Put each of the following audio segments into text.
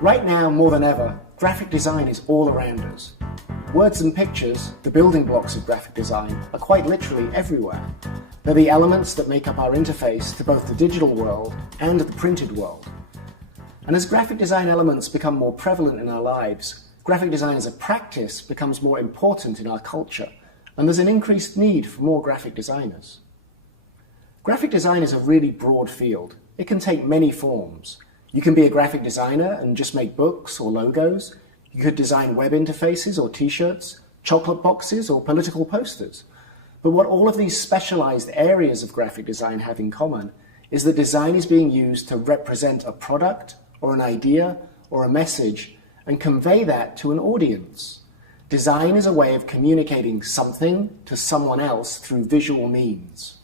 Right now, more than ever, graphic design is all around us. Words and pictures, the building blocks of graphic design, are quite literally everywhere. They're the elements that make up our interface to both the digital world and the printed world. And as graphic design elements become more prevalent in our lives, graphic design as a practice becomes more important in our culture, and there's an increased need for more graphic designers. Graphic design is a really broad field. It can take many forms. You can be a graphic designer and just make books or logos. You could design web interfaces or t-shirts, chocolate boxes or political posters. But what all of these specialized areas of graphic design have in common is that design is being used to represent a product or an idea or a message and convey that to an audience. Design is a way of communicating something to someone else through visual means.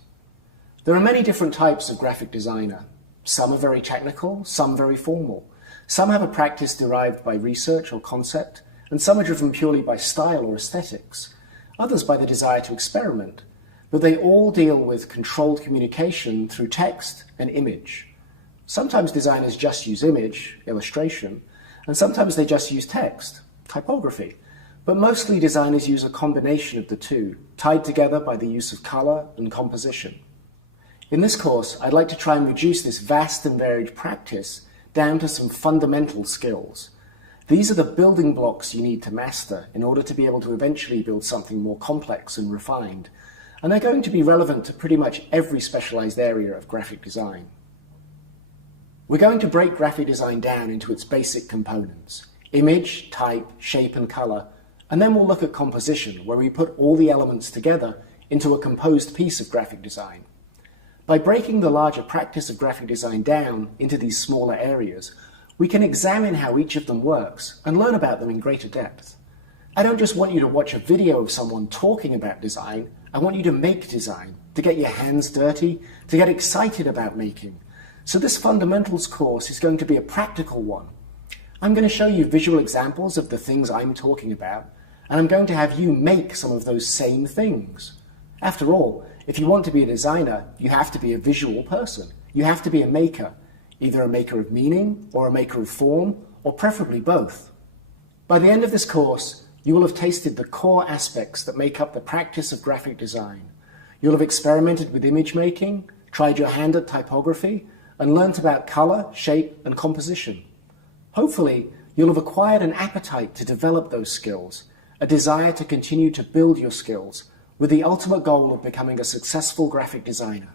There are many different types of graphic designer. Some are very technical, some very formal. Some have a practice derived by research or concept, and some are driven purely by style or aesthetics. Others by the desire to experiment, but they all deal with controlled communication through text and image. Sometimes designers just use image, illustration, and sometimes they just use text, typography. But mostly designers use a combination of the two, tied together by the use of color and composition. In this course, I'd like to try and reduce this vast and varied practice down to some fundamental skills. These are the building blocks you need to master in order to be able to eventually build something more complex and refined, and they're going to be relevant to pretty much every specialized area of graphic design. We're going to break graphic design down into its basic components: image, type, shape, and color, and then we'll look at composition, where we put all the elements together into a composed piece of graphic design. By breaking the larger practice of graphic design down into these smaller areas, we can examine how each of them works and learn about them in greater depth. I don't just want you to watch a video of someone talking about design, I want you to make design, to get your hands dirty, to get excited about making. So this fundamentals course is going to be a practical one. I'm going to show you visual examples of the things I'm talking about, and I'm going to have you make some of those same things. After all, if you want to be a designer, you have to be a visual person. You have to be a maker, either a maker of meaning or a maker of form, or preferably both. By the end of this course, you will have tasted the core aspects that make up the practice of graphic design. You'll have experimented with image making, tried your hand at typography, and learnt about color, shape, and composition. Hopefully, you'll have acquired an appetite to develop those skills, a desire to continue to build your skills, with the ultimate goal of becoming a successful graphic designer.